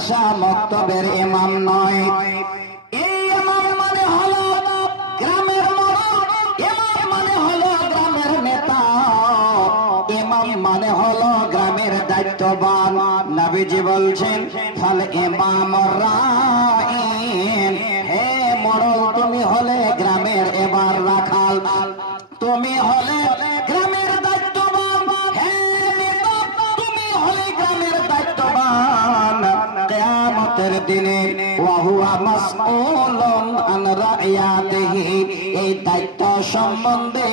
মাদ্রাসা মক্তবের ইমাম নয়। এই ইমাম মানে হলো গ্রামের মুরব্বি, ইমাম মানে হলো গ্রামের নেতা, ইমাম মানে হলো গ্রামের দায়িত্ববান। নবীজি বলছেন ফাল ইমাম রাইন, হে মোড়ল তুমি হলে গ্রামের এবার রাখাল, তুমি হলে গ্রামের দায়িত্ববান, হে নেতা তুমি হলে গ্রামের দায়িত্ববান। কিয়ামতের দিনে ওয়া হুয়া মাসউলুন আন রাইয়াতিহি, এই দায়িত্ব সম্বন্ধে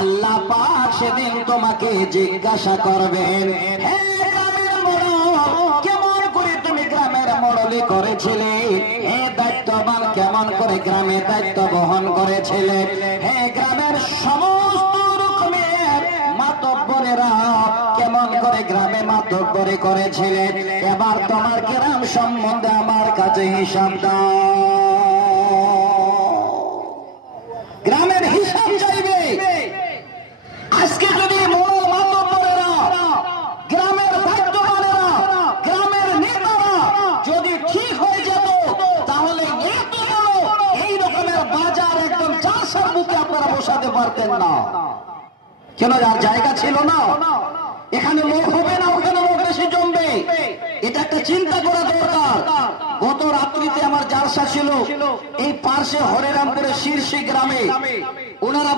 আল্লাহ পাক সেদিন তোমাকে জিজ্ঞাসা করবেন। হে গ্রামের মোড়ল, কেমন করে তুমি গ্রামের মোড়লি করেছিলে? হে দায়িত্ববান, কেমন করে গ্রামের দায়িত্ব বহন করেছিলে? হে গ্রামের সমস্ত রকমের মাতব্বরেরা কেমন করে গ্রামে মাতব্বরি করেছিলে? এবার তোমার গ্রাম সম্বন্ধে আমার কাছে হিসাব দাও। গ্রামের হিসাব চাইবে। আজকে যদি মোড়ল মাতব্বরেরা, গ্রামের দায়িত্ববানেরা, গ্রামের নেতারা যদি ঠিক হয়ে যেত, তাহলে এত বড় এই রকমের বাজার একদম চাষার বুকে আপনারা বসাতে পারতেন না। কেন? আর জায়গা ছিল না। এখানে লোক হবে না, ওখানে লোক বেশি জমবে। এটা একটা চিন্তা করা দরকার। গত রাত্রিতে আমার জালসা ছিল এই পার্শ্বে হরিরামপুরের শীর্ষে গ্রামে। ওনারা